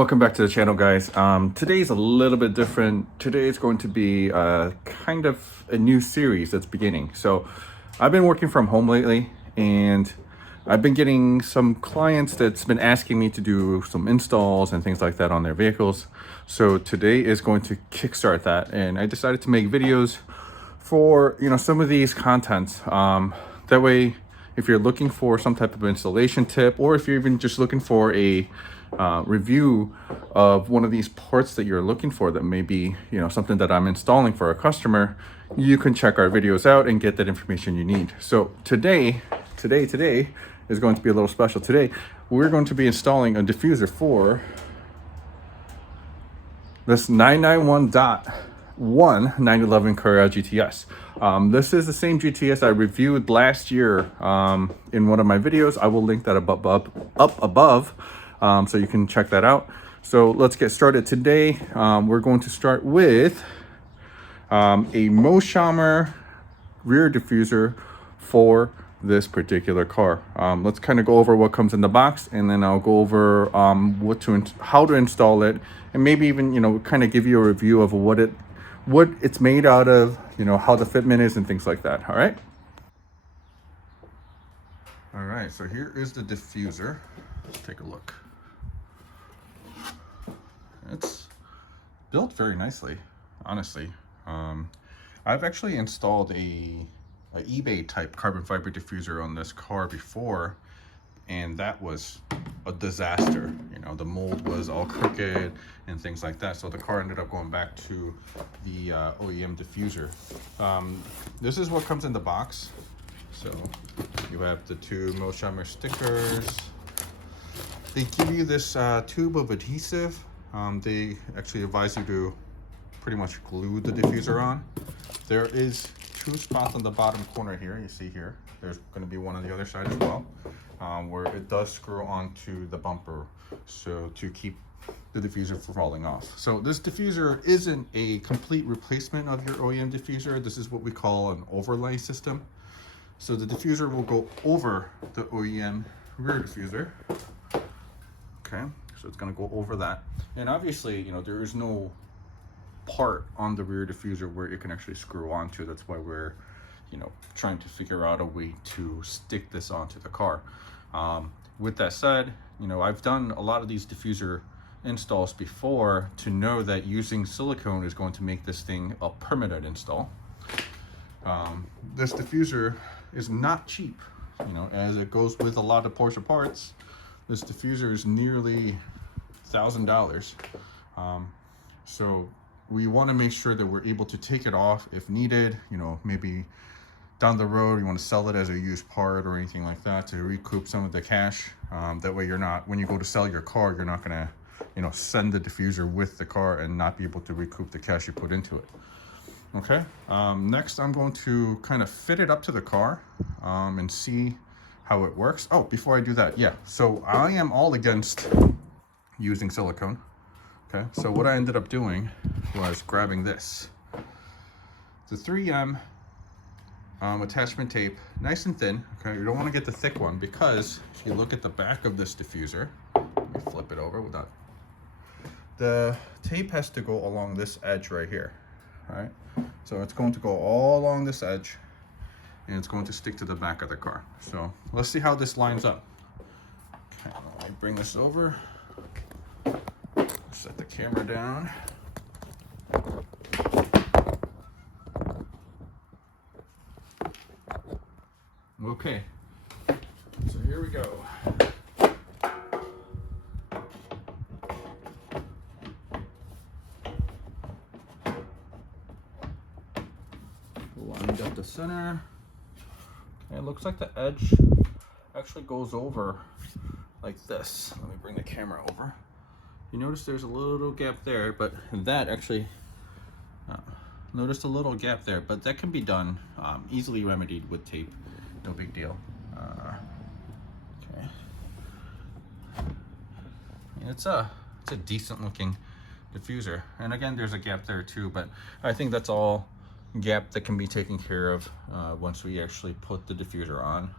Welcome back to the channel, guys. Today's a little bit different. Today is going to be kind of a new series that's beginning. So I've been working from home lately, and I've been getting some clients that's been asking me to do some installs and things like that on their vehicles. So today is going to kickstart that, and I decided to make videos for some of these contents. That way, if you're looking for some type of installation tip, or if you're even just looking for a review of one of these parts that you're looking for, that may be something that I'm installing for a customer, you can check our videos out and get that information you need. So today is going to be a little special. Today we're going to be installing a diffuser for this 991.1 911 Carrera GTS. This is the same GTS I reviewed last year in one of my videos. I will link that up above, so you can check that out. So let's get started. Today we're going to start with a Moshammer rear diffuser for this particular car. Let's kind of go over what comes in the box, and then I'll go over how to install it, and maybe even kind of give you a review of what it's made out of, how the fitment is and things like that. All right, so here is the diffuser. Let's take a look. It's built very nicely, honestly. I've actually installed a eBay type carbon fiber diffuser on this car before, and that was a disaster. The mold was all crooked and things like that, so the car ended up going back to the OEM diffuser. This is what comes in the box. So you have the two Moshammer stickers. They give you this tube of adhesive. They actually advise you to pretty much glue the diffuser on. There is two spots on the bottom corner here. You see here, there's going to be one on the other side as well, where it does screw onto the bumper, so to keep the diffuser from falling off. So this diffuser isn't a complete replacement of your OEM diffuser. This is what we call an overlay system. So the diffuser will go over the OEM rear diffuser. Okay, so it's going to go over that, and obviously there is no part on the rear diffuser where it can actually screw onto. That's why we're trying to figure out a way to stick this onto the car. With that said, I've done a lot of these diffuser installs before to know that using silicone is going to make this thing a permanent install. This diffuser is not cheap, as it goes with a lot of Porsche parts. This diffuser is nearly $1,000. So we want to make sure that we're able to take it off if needed. Maybe down the road you want to sell it as a used part or anything like that to recoup some of the cash. That way you're not, when you go to sell your car, you're not going to send the diffuser with the car and not be able to recoup the cash you put into it. Okay, next I'm going to kind of fit it up to the car and see how it works. Oh, before I do that, so I am all against using silicone. Okay, so what I ended up doing was grabbing this, the 3M attachment tape, nice and thin. Okay, you don't want to get the thick one, because if you look at the back of this diffuser, let me flip it over without, the tape has to go along this edge right here. All right, so it's going to go all along this edge, and it's going to stick to the back of the car. So let's see how this lines up. Okay, let me bring this over, set the camera down. Okay, so here we go. Lined up the center. Okay, it looks like the edge actually goes over like this. Let me bring the camera over. You notice there's a little gap there, but that actually, notice a little gap there, but that can be done, easily remedied with tape. No big deal. Okay. It's a decent looking diffuser, and again, there's a gap there too, but I think that's all gap that can be taken care of once we actually put the diffuser on.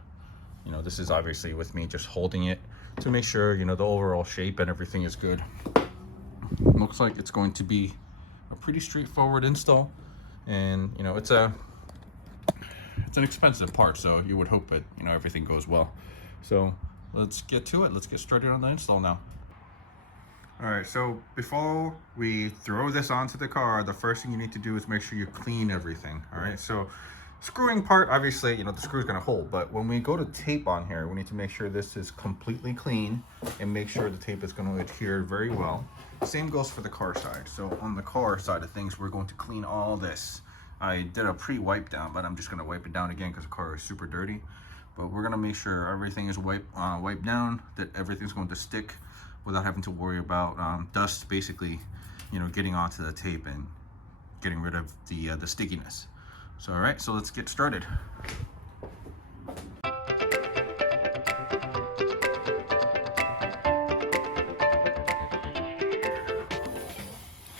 This is obviously with me just holding it to make sure the overall shape and everything is good. looks like it's going to be a pretty straightforward install, and you know, it's an expensive part, so you would hope that, you know, everything goes well. So let's get to it. Let's get started on the install now. All right, so before we throw this onto the car, the first thing you need to do is make sure you clean everything. All right, so screwing part, obviously, you know, the screw's gonna hold, but when we go to tape on here, we need to make sure this is completely clean and make sure the tape is gonna adhere very well. Same goes for the car side. So on the car side of things, we're going to clean all this. I did a pre-wipe down, but I'm just gonna wipe it down again because the car is super dirty. But we're gonna make sure everything is wiped down, that everything's going to stick without having to worry about dust basically, you know, getting onto the tape and getting rid of the stickiness. So all right, so let's get started.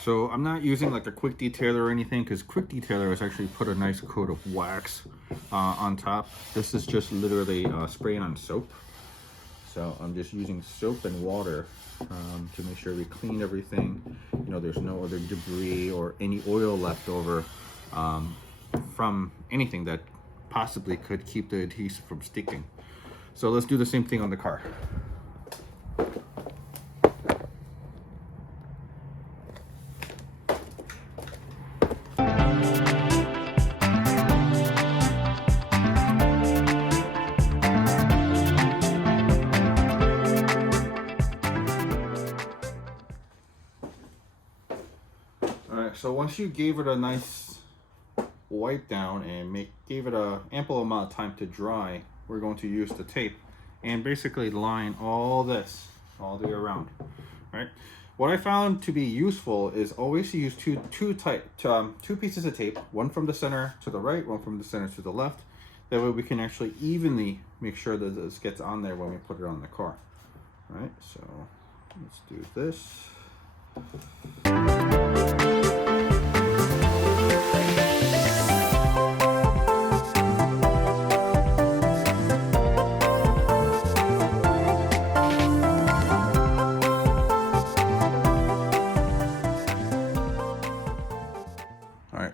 So I'm not using like a quick detailer or anything, because quick detailer has actually put a nice coat of wax on top. This is just literally spraying on soap. So I'm just using soap and water to make sure we clean everything. You know, there's no other debris or any oil left over from anything that possibly could keep the adhesive from sticking. So let's do the same thing on the car. So once you gave it a nice wipe down and gave it a ample amount of time to dry, we're going to use the tape and basically line all this all the way around. Right? What I found to be useful is always to use two pieces of tape, one from the center to the right, one from the center to the left. That way we can actually evenly make sure that this gets on there when we put it on the car. Right? So let's do this.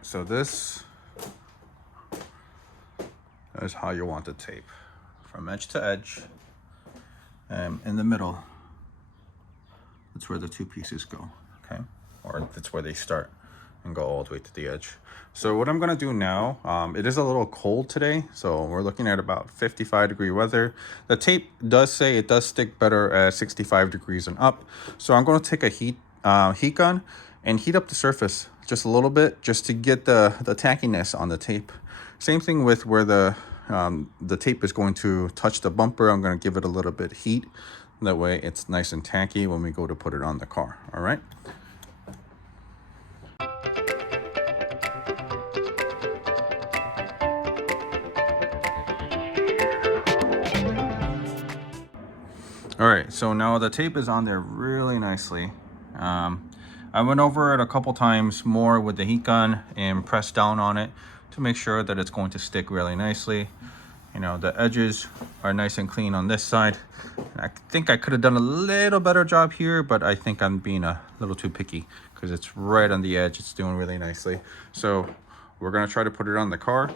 So this is how you want the tape, from edge to edge, and in the middle, that's where the two pieces go, okay? Or that's where they start and go all the way to the edge. So what I'm gonna do now, it is a little cold today, so we're looking at about 55-degree weather. The tape does say it does stick better at 65 degrees and up. So I'm gonna take a heat gun and heat up the surface just a little bit, just to get the tackiness on the tape. Same thing with where the tape is going to touch the bumper. I'm going to give it a little bit of heat. That way it's nice and tacky when we go to put it on the car. All right. All right, so now the tape is on there really nicely. I went over it a couple times more with the heat gun and pressed down on it to make sure that it's going to stick really nicely. You know, the edges are nice and clean on this side. I think I could have done a little better job here, but I think I'm being a little too picky because it's right on the edge. It's doing really nicely. So we're gonna try to put it on the car.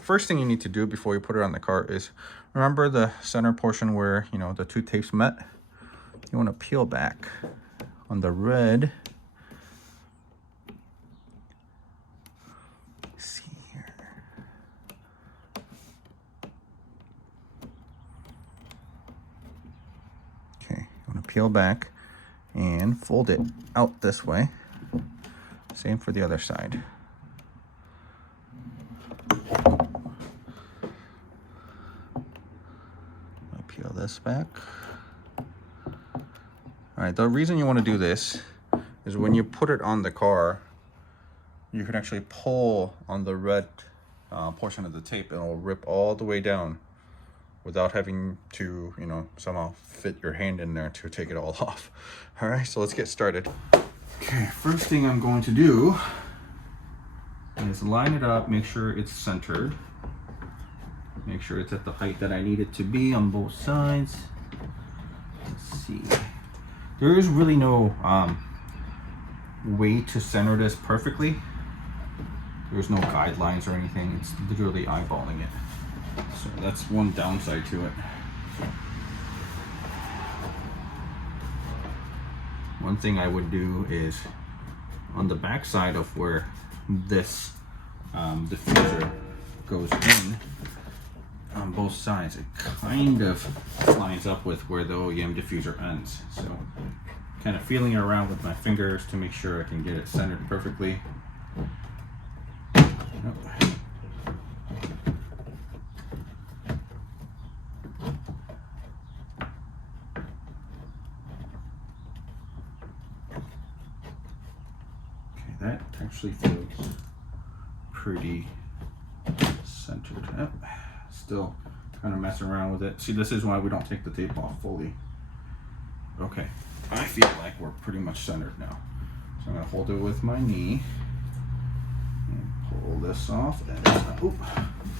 First thing you need to do before you put it on the car is remember the center portion where, you know, the two tapes met. You want to peel back on the red. Let's see here. Okay, you want to peel back and fold it out this way. Same for the other side. Peel this back. All right, the reason you want to do this is when you put it on the car, you can actually pull on the red portion of the tape and it'll rip all the way down without having to, you know, somehow fit your hand in there to take it all off. All right, so let's get started. Okay, first thing I'm going to do is line it up, make sure it's centered. Make sure it's at the height that I need it to be on both sides. Let's see. There is really no way to center this perfectly. There's no guidelines or anything. It's literally eyeballing it. So that's one downside to it. One thing I would do is on the back side of where this diffuser goes in, on both sides, it kind of lines up with where the OEM diffuser ends. So kind of feeling it around with my fingers to make sure I can get it centered perfectly. Okay, that actually feels pretty centered. Yep. Still kind of messing around with it. See, this is why we don't take the tape off fully. Okay, I feel like we're pretty much centered now. So I'm gonna hold it with my knee and pull this off. And oop,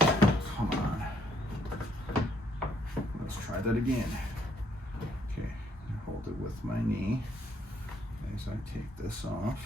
come on. Let's try that again. Okay, hold it with my knee as I take this off.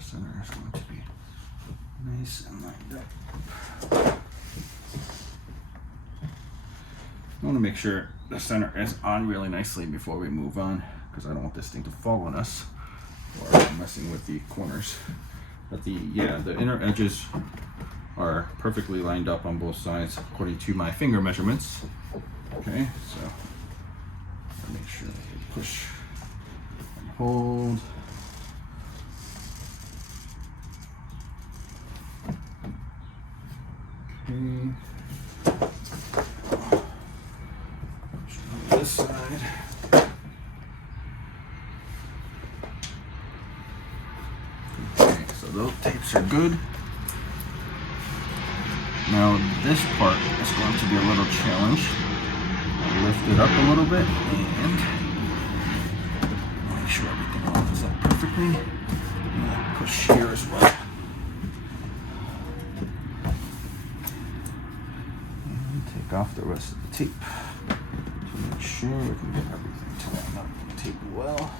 Center is going to be nice and lined up. I want to make sure the center is on really nicely before we move on, because I don't want this thing to fall on us or messing with the corners. But the inner edges are perfectly lined up on both sides according to my finger measurements. Okay, so make sure we push and hold. This side. Okay, so those tapes are good. Now this part is going to be a little challenge. I'll lift it up a little bit and make sure everything lines up perfectly. And push here as well. Take off the rest of the tape to make sure we can get everything to line up and tape well.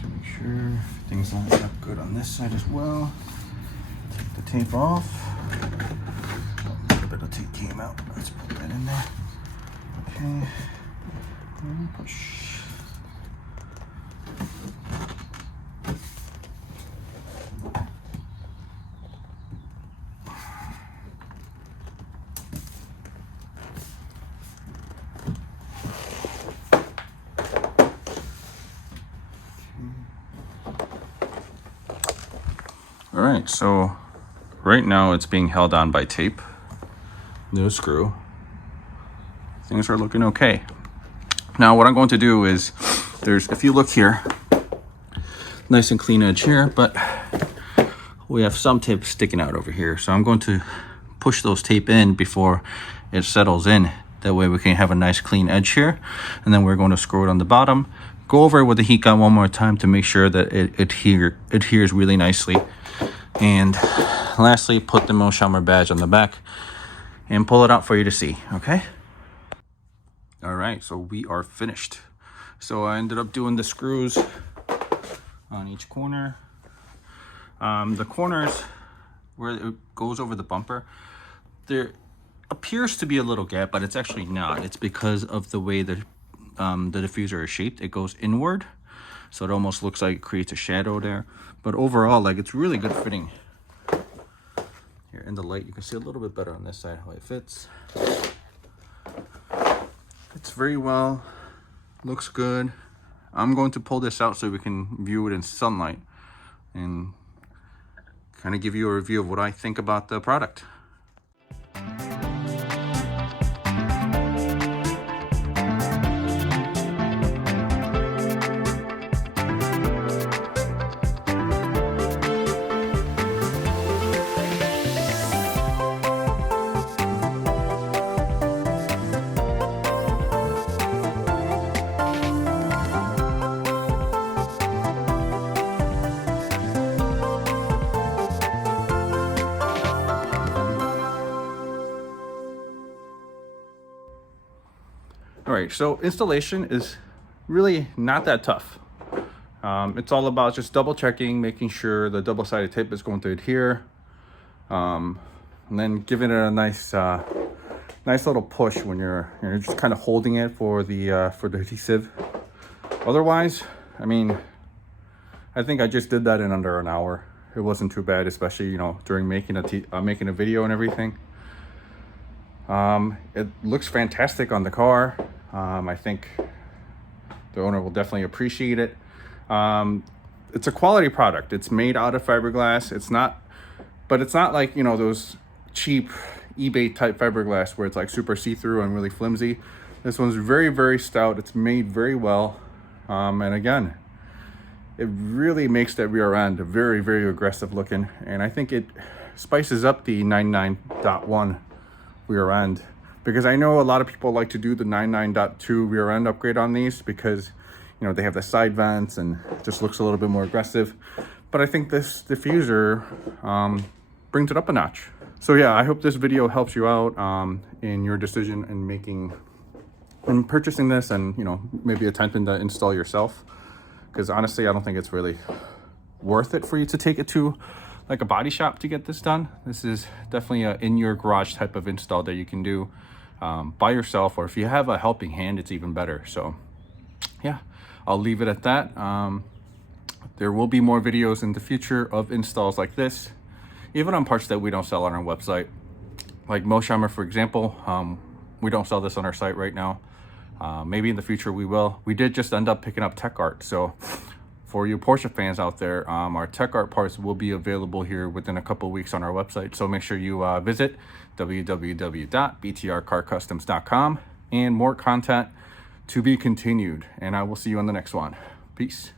To make sure things line up good on this side as well. Take the tape off. A little bit of tape came out. Let's put that in there. Okay. And push. All right, so right now it's being held on by tape, no screw. Things are looking okay. Now what I'm going to do is, if you look here, nice and clean edge here, but we have some tape sticking out over here. So I'm going to push those tape in before it settles in. That way we can have a nice clean edge here. And then we're going to screw it on the bottom. Go over it with the heat gun one more time to make sure that it adheres really nicely. And lastly, put the Moshammer badge on the back and pull it out for you to see, okay? All right, so we are finished. So I ended up doing the screws on each corner. The corners where it goes over the bumper, there appears to be a little gap, but it's actually not. It's because of the way the diffuser is shaped. It goes inward, so it almost looks like it creates a shadow there. But overall, like, it's really good fitting. Here in the light, you can see a little bit better on this side how it fits. Fits very well, looks good. I'm going to pull this out so we can view it in sunlight and kind of give you a review of what I think about the product. All right, so installation is really not that tough. It's all about just double checking, making sure the double-sided tape is going to adhere, and then giving it a nice little push when you're just kind of holding it for the adhesive. Otherwise, I mean, I think I just did that in under an hour. It wasn't too bad, especially during making a video and everything. It looks fantastic on the car. I think the owner will definitely appreciate it. It's a quality product. It's made out of fiberglass. It's not like, those cheap eBay type fiberglass where it's like super see-through and really flimsy. This one's very, very stout. It's made very well. And again, it really makes that rear end very, very aggressive looking. And I think it spices up the 991.1 rear end, because I know a lot of people like to do the 99.2 rear end upgrade on these because they have the side vents and it just looks a little bit more aggressive. But I think this diffuser brings it up a notch. So yeah, I hope this video helps you out in your decision in purchasing this and maybe attempting to install yourself, because honestly I don't think it's really worth it for you to take it to like a body shop to get this done. This is definitely a in your garage type of install that you can do by yourself, or if you have a helping hand, it's even better. So yeah, I'll leave it at that. There will be more videos in the future of installs like this, even on parts that we don't sell on our website, like Moshammer, for example. We don't sell this on our site right now. Maybe in the future we will. We did just end up picking up Tech Art, so for you Porsche fans out there, our Tech Art parts will be available here within a couple of weeks on our website. So make sure you visit www.btrcarcustoms.com, and more content to be continued. And I will see you on the next one. Peace.